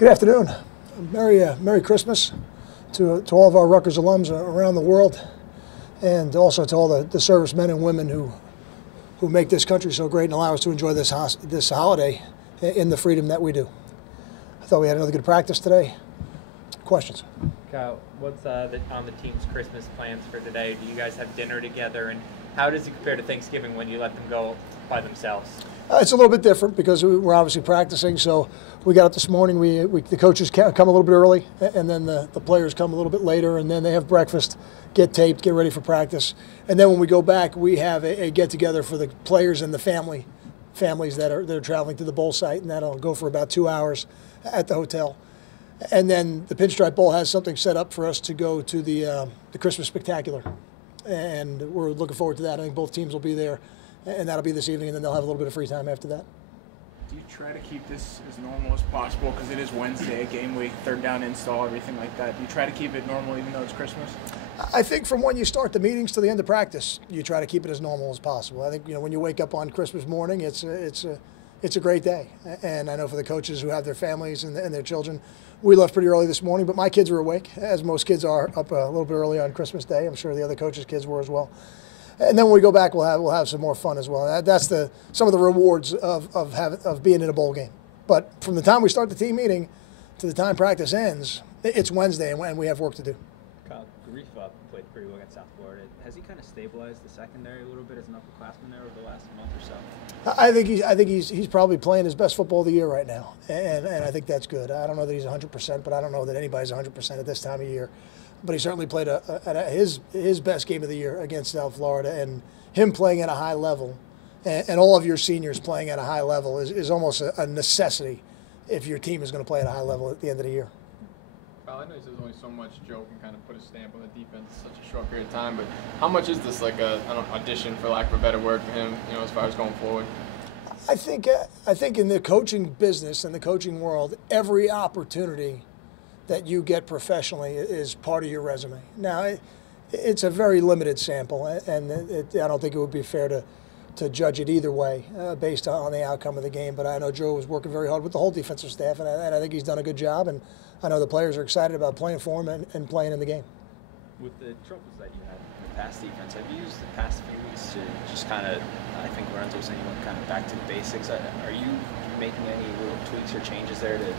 Good afternoon. Merry Christmas to all of our Rutgers alums around the world, and also to all the servicemen and women who make this country so great and allow us to enjoy this holiday in the freedom that we do. I thought we had another good practice today. Questions? Kyle, what's on the team's Christmas plans for today? Do you guys have dinner together, and how does it compare to Thanksgiving when you let them go by themselves? It's a little bit different because we're obviously practicing. So we got up this morning. The coaches come a little bit early, and then the players come a little bit later, and then they have breakfast, get taped, get ready for practice. And then when we go back, we have a get-together for the players and the families that are traveling to the bowl site, and that'll go for about 2 hours at the hotel. And then the Pinstripe Bowl has something set up for us to go to the Christmas Spectacular, and we're looking forward to that. I think both teams will be there, and that'll be this evening, and then they'll have a little bit of free time after that. Do you try to keep this as normal as possible, because it is Wednesday, game week, third down install, everything like that? Do you try to keep it normal even though it's Christmas? I think from when you start the meetings to the end of practice, you try to keep it as normal as possible. I think when you wake up on Christmas morning, it's a great day, and I know for the coaches who have their families and their children, we left pretty early this morning, but my kids were awake, as most kids are, up a little bit early on Christmas Day. I'm sure the other coaches' kids were as well. And then when we go back, we'll have some more fun as well. That's some of the rewards of being in a bowl game. But from the time we start the team meeting to the time practice ends, it's Wednesday, and we have work to do. Kyle, Grief played pretty well against South Florida. Has he kind of stabilized the secondary a little bit as an upperclassman there over the last month or so? I think he's probably playing his best football of the year right now, and I think that's good. I don't know that he's 100%, but I don't know that anybody's 100% at this time of year. But he certainly played his best game of the year against South Florida, and him playing at a high level, and all of your seniors playing at a high level is almost a necessity if your team is going to play at a high level at the end of the year. Kyle, I know there's only so much Joe can kind of put a stamp on the defense in such a short period of time, but how much is this like an audition, for lack of a better word, for him, as far as going forward? I think in the coaching business and the coaching world, every opportunity that you get professionally is part of your resume. Now, it's a very limited sample, and I don't think it would be fair to judge it either way based on the outcome of the game. But I know Joe was working very hard with the whole defensive staff, and I think he's done a good job. And I know the players are excited about playing for him and playing in the game. With the troubles that you had in the pass defense, have you used the past few weeks to just kind of, I think Lorenzo was saying, kind of back to the basics? Are you making any little tweaks or changes there to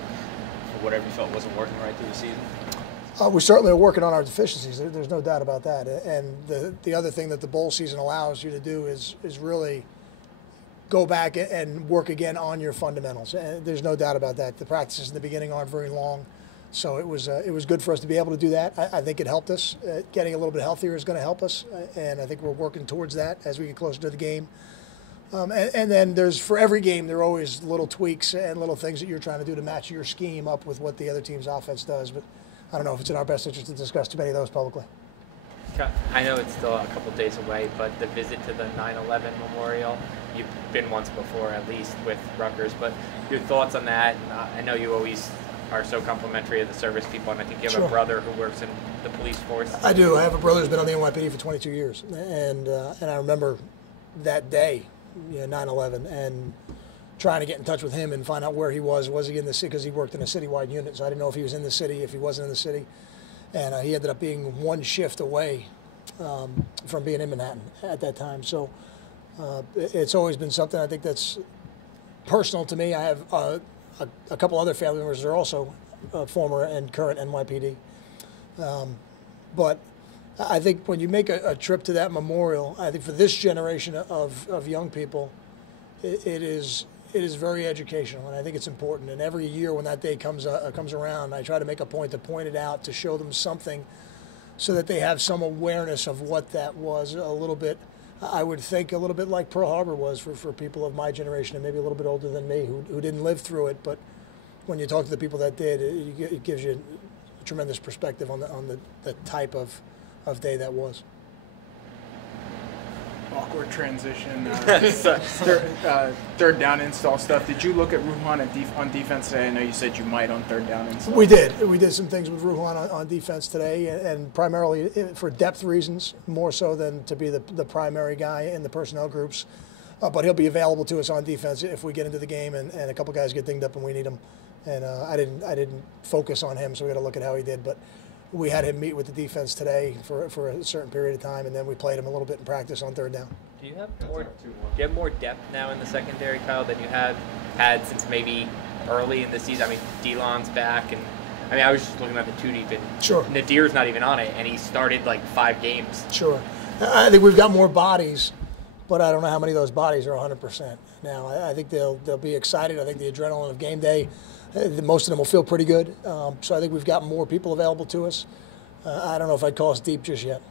whatever you felt wasn't working right through the season? We certainly are working on our deficiencies. There's no doubt about that. And the other thing that the bowl season allows you to do is really go back and work again on your fundamentals. And there's no doubt about that. The practices in the beginning aren't very long, so it was good for us to be able to do that. I think it helped us. Getting a little bit healthier is going to help us, and I think we're working towards that as we get closer to the game. And then for every game, there are always little tweaks and little things that you're trying to do to match your scheme up with what the other team's offense does. But I don't know if it's in our best interest to discuss too many of those publicly. I know it's still a couple days away, but the visit to the 9/11 memorial, you've been once before at least with Rutgers, but your thoughts on that? I know you always are so complimentary of the service people, and I think you have a brother who works in the police force. I do. I have a brother who's been on the NYPD for 22 years, and I remember that day, 9/11, and trying to get in touch with him and find out where he was. Was he in the city? Because he worked in a citywide unit, so I didn't know if he was in the city, if he wasn't in the city. And he ended up being one shift away from being in Manhattan at that time. So it's always been something I think that's personal to me. I have a couple other family members that are also former and current NYPD. But I think when you make a trip to that memorial, I think for this generation of young people, it is very educational, and I think it's important. And every year when that day comes around, I try to make a point to point it out, to show them something so that they have some awareness of what that was a little bit. I would think a little bit like Pearl Harbor was for people of my generation and maybe a little bit older than me who didn't live through it. But when you talk to the people that did, it gives you a tremendous perspective on the type of day that was. Awkward transition, third down install stuff. Did you look at Ruhan on defense today? I know you said you might on third down install. We did. We did some things with Ruhan on defense today, and primarily for depth reasons, more so than to be the primary guy in the personnel groups. But he'll be available to us on defense if we get into the game and a couple guys get dinged up and we need them. and I didn't focus on him, so we got to look at how he did. But we had him meet with the defense today for a certain period of time, and then we played him a little bit in practice on third down. Do you have more depth now in the secondary, Kyle, than you have had since maybe early in the season? I mean, Delon's back, and I mean, I was just looking at the two deep, and Sure. Nadir's not even on it, and he started like 5 games. Sure. I think we've got more bodies, but I don't know how many of those bodies are 100%. Now, I think they'll be excited. I think the adrenaline of game day, most of them will feel pretty good. So I think we've got more people available to us. I don't know if I'd call us deep just yet.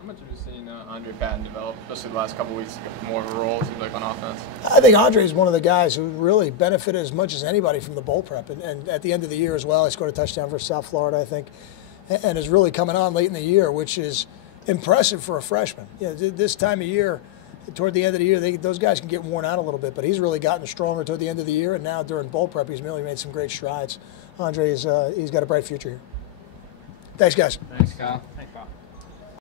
How much have you seen Andre Patton develop, especially the last couple of weeks, get more of a role, seems like, on offense? I think Andre is one of the guys who really benefited as much as anybody from the bowl prep. And at the end of the year as well, I scored a touchdown for South Florida, I think, and is really coming on late in the year, which is impressive for a freshman. You know, this time of year, toward the end of the year, those guys can get worn out a little bit, but he's really gotten stronger toward the end of the year, and now during bowl prep, he's really made some great strides. Andre, he's got a bright future here. Thanks, guys. Thanks, Kyle. Thanks, Bob.